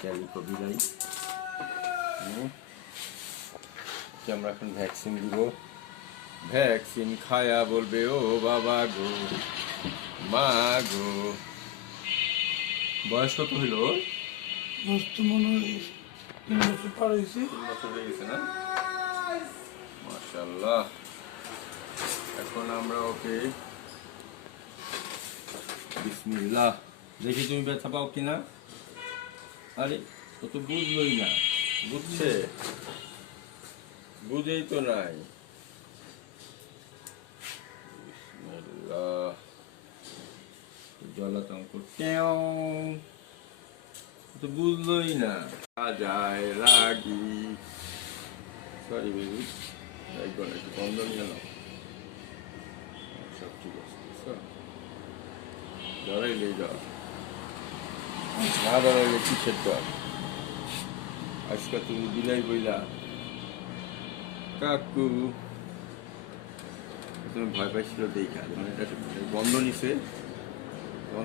Calico বিলাই। আমরা এখন ভ্যাকসিন দিব। ভ্যাকসিন খায়া বলবে ও বাবা গো মা গো। বয়স কত হইল? মনে হয় 3 বছর পার হয়েছে। 3 বছর হয়ে গেছে না? মাশাআল্লাহ। এখন আমরা ওকে বিসমিল্লাহ দেখি তুমি ব্যথা পাও কিনা। আরে ও তো বুঝলোই না, বুঝছে? বুঝেই তো নাই। বিসমিল্লাহ জলাতঙ্ক তো বুঝলোই না। যায় রাগি। সরি বেবি, একবার একটু বন্ধ নিয়ে নাও। সব ঠিক আছে, ধরাইলে জ্বর, না ধরাইলে কিসের জ্বর? আজকে তুমি বিলাই বইলা কাকু, তুমি ভয় পাইছিল দেখা, মানে এটা বন্ধ নিছে।